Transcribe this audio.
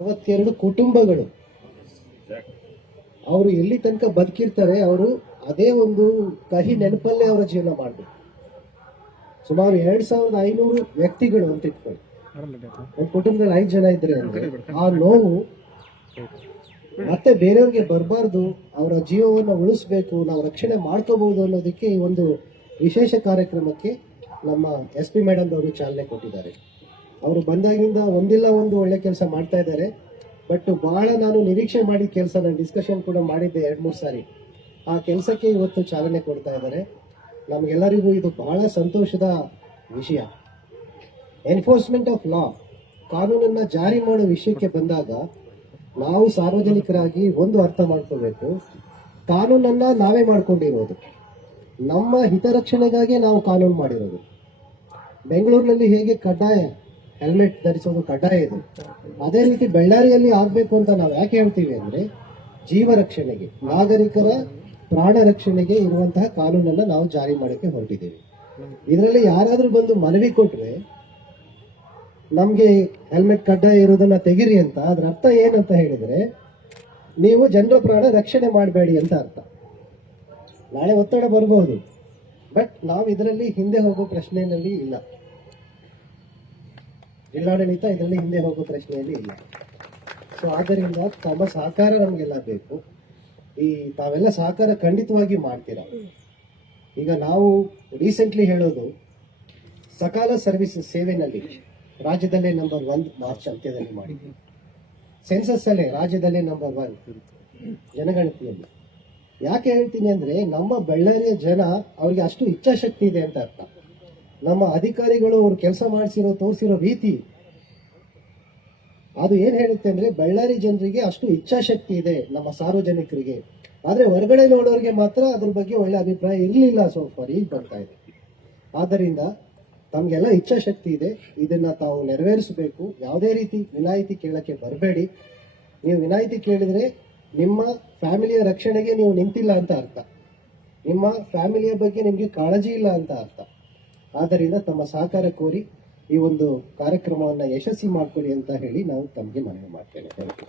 62 ಕುಟುಂಬಗಳು ಅವರು ಎಲ್ಲಿ ತನಕ ಬದುಕಿರ್ತಾರೆ ಅವರು ಅದೇ ಒಂದು ಕಹಿ ನೆನಪಲ್ಲೇ ಅವರ ಜೀವನ ಮಾಡಬೇಕು. ಸುಮಾರು 2500 ವ್ಯಕ್ತಿಗಳು ಅಂತ ಇಟ್ಕೊಳ್ಳಿ, ಒಂದು ಕುಟುಂಬದಲ್ಲಿ 5 ಜನ ಇದ್ರೆ ಅಂದ್ರೆ ಆ ನೋವು ಮತ್ತೆ ಬೇರೆಯವ್ರಿಗೆ ಬರಬಾರ್ದು, ಅವರ ಜೀವವನ್ನು ಉಳಿಸ್ಬೇಕು, ನಾವು ರಕ್ಷಣೆ ಮಾಡ್ಕೋಬಹುದು ಅನ್ನೋದಕ್ಕೆ ಈ ಒಂದು ವಿಶೇಷ ಕಾರ್ಯಕ್ರಮಕ್ಕೆ ನಮ್ಮ SP ಮೇಡಮ್ ಅವರು ಚಾಲನೆ ಕೊಟ್ಟಿದ್ದಾರೆ. ಅವರು ಬಂದಾಗಿಂದ ಒಂದಿಲ್ಲ ಒಂದು ಒಳ್ಳೆ ಕೆಲಸ ಮಾಡ್ತಾ ಇದ್ದಾರೆ. ಬಟ್ ಬಹಳ ನಾನು ನಿರೀಕ್ಷೆ ಮಾಡಿದ ಕೆಲಸ, ನಾನು ಡಿಸ್ಕಷನ್ ಕೂಡ ಮಾಡಿದ್ದೆ 2-3 ಸಾರಿ, ಆ ಕೆಲಸಕ್ಕೆ ಇವತ್ತು ಚಾಲನೆ ಕೊಡ್ತಾ ಇದ್ದಾರೆ. ನಮಗೆಲ್ಲರಿಗೂ ಇದು ಬಹಳ ಸಂತೋಷದ ವಿಷಯ. ಎನ್ಫೋರ್ಸ್ಮೆಂಟ್ ಆಫ್ ಲಾ, ಕಾನೂನನ್ನ ಜಾರಿ ಮಾಡೋ ವಿಷಯಕ್ಕೆ ಬಂದಾಗ ನಾವು ಸಾರ್ವಜನಿಕರಾಗಿ ಒಂದು ಅರ್ಥ ಮಾಡ್ಕೋಬೇಕು, ಕಾನೂನನ್ನ ನಾವೇ ಮಾಡ್ಕೊಂಡಿರೋದು, ನಮ್ಮ ಹಿತರಕ್ಷಣೆಗಾಗಿ ನಾವು ಕಾನೂನು ಮಾಡಿರೋದು. ಬೆಂಗಳೂರಿನಲ್ಲಿ ಹೇಗೆ ಕಡ್ಡಾಯ ಹೆಲ್ಮೆಟ್ ಧರಿಸೋದು ಕಡ್ಡಾಯ ಇದೆ, ಅದೇ ರೀತಿ ಬಳ್ಳಾರಿಯಲ್ಲಿ ಆಗ್ಬೇಕು ಅಂತ ನಾವು ಯಾಕೆ ಹೇಳ್ತೀವಿ ಅಂದ್ರೆ ಜೀವ ರಕ್ಷಣೆಗೆ, ನಾಗರಿಕರ ಪ್ರಾಣ ರಕ್ಷಣೆಗೆ ಇರುವಂತಹ ಕಾನೂನನ್ನ ನಾವು ಜಾರಿ ಮಾಡೋಕೆ ಹೊರಟಿದ್ದೀವಿ. ಇದರಲ್ಲಿ ಯಾರಾದ್ರೂ ಬಂದು ಮನವಿ ಕೊಟ್ರೆ ನಮ್ಗೆ ಹೆಲ್ಮೆಟ್ ಕಡ್ಡಾಯ ಇರೋದನ್ನ ತೆಗಿರಿ ಅಂತ, ಅದ್ರ ಅರ್ಥ ಏನಂತ ಹೇಳಿದ್ರೆ ನೀವು ಜನರ ಪ್ರಾಣ ರಕ್ಷಣೆ ಮಾಡಬೇಡಿ ಅಂತ ಅರ್ಥ. ನಾಳೆ ಒತ್ತಡ ಬರಬಹುದು, ಬಟ್ ನಾವು ಇದರಲ್ಲಿ ಹಿಂದೆ ಹೋಗೋ ಪ್ರಶ್ನೆಯಲ್ಲಿ ಇಲ್ಲ, ಜಿಲ್ಲಾಡಳಿತ ಇದರಲ್ಲಿ ಹಿಂದೆ ಹೋಗೋ ಪ್ರಶ್ನೆಯಲ್ಲಿ ಇಲ್ಲ. ಸೊ ಆದ್ದರಿಂದ ತಮ್ಮ ಸಹಕಾರ ನಮಗೆಲ್ಲ ಬೇಕು. ತಾವೆಲ್ಲ ಸಹಕಾರ ಖಂಡಿತವಾಗಿ ಮಾಡ್ತೀರಾ. ಈಗ ನಾವು ರೀಸೆಂಟ್ಲಿ ಹೇಳೋದು, ಸಕಾಲ ಸರ್ವಿಸ್ ಸೇವೆನಲ್ಲಿ ರಾಜ್ಯದಲ್ಲೇ ನಂಬರ್ 1 ಮಾರ್ಚ್ ಅಂತ್ಯದಲ್ಲಿ ಮಾಡಿದ್ವಿ. ಸೆನ್ಸಸ್ ಅಲ್ಲೇ ರಾಜ್ಯದಲ್ಲೇ ನಂಬರ್ 1 ಜನಗಣತಿಯಲ್ಲಿ. ಯಾಕೆ ಹೇಳ್ತೀನಿ ಅಂದ್ರೆ ನಮ್ಮ ಬಳ್ಳಾರಿಯ ಜನ ಅವ್ರಿಗೆ ಅಷ್ಟು ಇಚ್ಛಾಶಕ್ತಿ ಇದೆ ಅಂತ ಅರ್ಥ. ನಮ್ಮ ಅಧಿಕಾರಿಗಳು ಅವ್ರು ಕೆಲಸ ಮಾಡಿಸಿರೋ ತೋರಿಸಿರೋ ರೀತಿ ಅದು ಏನ್ ಹೇಳುತ್ತೆ ಅಂದ್ರೆ ಬಳ್ಳಾರಿ ಜನರಿಗೆ ಅಷ್ಟು ಇಚ್ಛಾಶಕ್ತಿ ಇದೆ, ನಮ್ಮ ಸಾರ್ವಜನಿಕರಿಗೆ. ಆದ್ರೆ ಹೊರಗಡೆ ನೋಡೋರಿಗೆ ಮಾತ್ರ ಅದ್ರ ಬಗ್ಗೆ ಒಳ್ಳೆ ಅಭಿಪ್ರಾಯ ಇರಲಿಲ್ಲ ಸೋಫಾರ್, ಈಗ ಬರ್ತಾ ಇದೆ. ಆದ್ದರಿಂದ ತಮ್ಗೆಲ್ಲ ಇಚ್ಛಾಶಕ್ತಿ ಇದೆ, ಇದನ್ನ ತಾವು ನೆರವೇರಿಸಬೇಕು. ಯಾವುದೇ ರೀತಿ ವಿನಾಯಿತಿ ಕೇಳಕ್ಕೆ ಬರಬೇಡಿ. ನೀವು ವಿನಾಯಿತಿ ಕೇಳಿದ್ರೆ ನಿಮ್ಮ ಫ್ಯಾಮಿಲಿಯ ರಕ್ಷಣೆಗೆ ನೀವು ನಿಂತಿಲ್ಲ ಅಂತ ಅರ್ಥ, ನಿಮ್ಮ ಫ್ಯಾಮಿಲಿಯ ಬಗ್ಗೆ ನಿಮ್ಗೆ ಕಾಳಜಿ ಇಲ್ಲ ಅಂತ ಅರ್ಥ. ಆದ್ದರಿಂದ ತಮ್ಮ ಸಹಕಾರ ಕೋರಿ ಈ ಒಂದು ಕಾರ್ಯಕ್ರಮವನ್ನು ಯಶಸ್ವಿ ಮಾಡ್ಕೊಳ್ಳಿ ಅಂತ ಹೇಳಿ ನಾವು ತಮಗೆ ಮನವಿ ಮಾಡ್ತೇನೆ. Thank you.